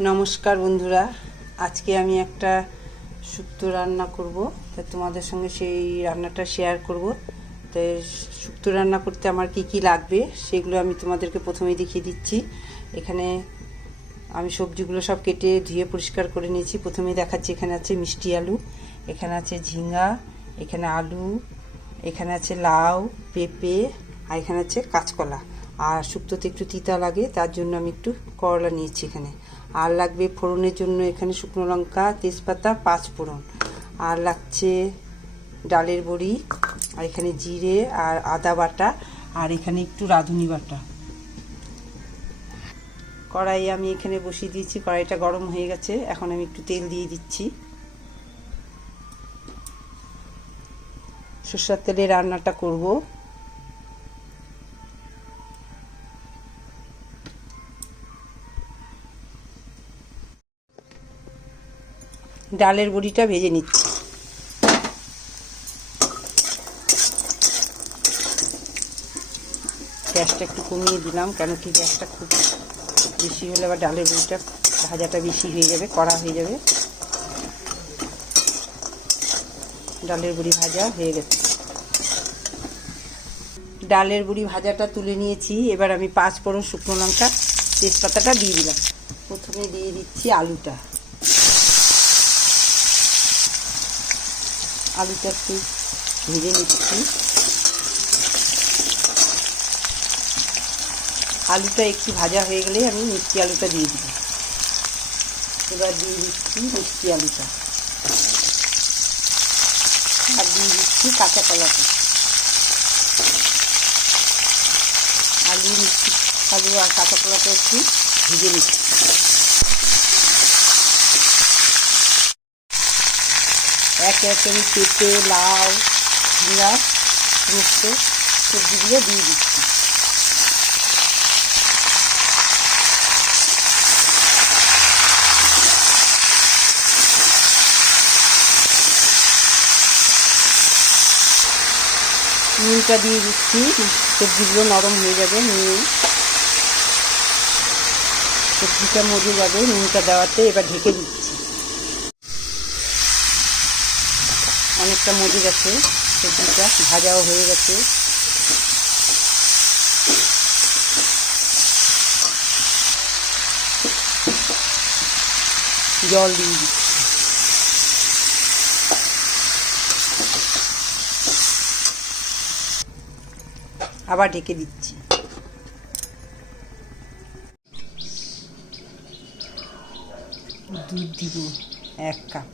নমস্কার বন্ধুরা। আজকে আমি একটা শুক্তো রান্না করব। তা তোমাদের সঙ্গে সেই রান্নাটা শেয়ার করব। তো শুক্তো রান্না করতে আমার কি কি লাগবে সেগুলো আমি তোমাদেরকে প্রথমেই দেখিয়ে দিচ্ছি। এখানে আমি সবজিগুলো সব কেটে ধুয়ে পরিষ্কার করে নিয়েছি। প্রথমেই দেখাচ্ছি এখানে আছে মিষ্টি আলু, এখানে আছে ঝিঙ্গা এখানে আলু, এখানে আছে লাউ, পেঁপে আর এখানে আছে কাঁচকলা। আর শুক্তোতে একটু তিতা লাগে, তার জন্য আমি একটু করলা নিয়েছি এখানে। আর লাগবে ফোড়নের জন্য এখানে শুকনো লঙ্কা, তেজপাতা, পাঁচ ফোড়ন। আর লাগছে ডালের বড়ি, আর এখানে জিরে আর আদা বাটা, আর এখানে একটু রাঁধুনি বাটা। কড়াই আমি এখানে বসিয়ে দিয়েছি, কড়াইটা গরম হয়ে গেছে। এখন আমি একটু তেল দিয়ে দিচ্ছি। সর্ষার তেলে রান্নাটা করব। ডালের বড়িটা ভেজে নিচ্ছি। গ্যাসটা একটু কমিয়ে দিলাম, কেন কি গ্যাসটা খুব বেশি হলে আবার ডালের বড়িটা ভাজাটা বেশি হয়ে যাবে, কড়া হয়ে যাবে। ডালের বড়ি ভাজা হয়ে গেছে। ডালের বড়ি ভাজাটা তুলে নিয়েছি, এবার আমি পাঁচ ফোড়ন শুকনো লঙ্কা, তেজপাতাটা দিয়ে দিলাম। প্রথমে দিয়ে দিচ্ছি আলুটা। আলুটা একটু ভেজে নিচ্ছি। আলুটা একটু ভাজা হয়ে গেলে আমি মিষ্টি আলুটা দিয়ে দিব। এবার দিয়ে দিচ্ছি মিষ্টি আলুটা। আর দিয়ে দিচ্ছি কাঁচা কলাটা। আলু মিষ্টি আলু আর কাঁচা কলাটা একটু ভেজে নিচ্ছি। একে একে আমি পেঁপে, লাউ ঝিঙ্গা সমস্ত সবজিগুলো দিয়ে দিচ্ছি। নুনটা দিয়ে দিচ্ছি, সবজিগুলো নরম হয়ে যাবে, নুন। সবজিটা মজে যাবে, নুনটা দেওয়াতে এবার ঢেকে দিচ্ছি। অনেকটা মজে গেছে। সবজিটা ভাজাও হয়ে গেছে। জল দিয়ে দিচ্ছি। আবার ঢেকে দিচ্ছি। দুধ দিব এক কাপ।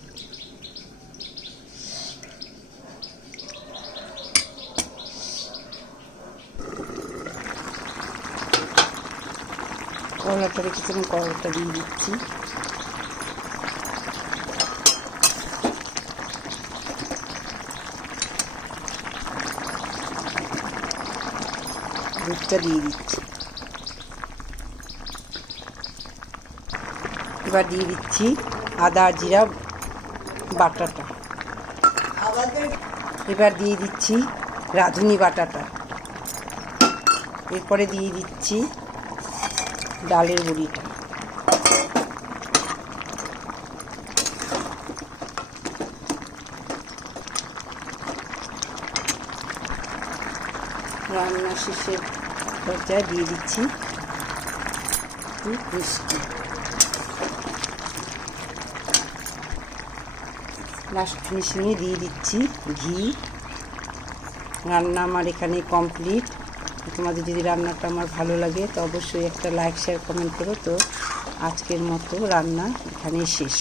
করলাটা রেখেছিলাম করলাটা দিয়ে দিচ্ছি। দুধটা দিয়ে দিচ্ছি। এবার দিয়ে দিচ্ছি আদা, জিরা, বাটাটা। এবার দিয়ে দিচ্ছি রাঁধুনি বাটাটা। এরপরে দিয়ে দিচ্ছি ডালের বড়িটা রান্না শেষের পর্যায়ে দিয়ে দিচ্ছি মিষ্টি। লাস্ট ফিনিশিংয়ে দিয়ে দিচ্ছি ঘি। রান্না আমার এখানে কমপ্লিট তোমাদের যদি রান্নাটা আমার ভালো লাগে, তো অবশ্যই একটা লাইক শেয়ার কমেন্ট করো। তো আজকের মতো রান্না এখানেই শেষ।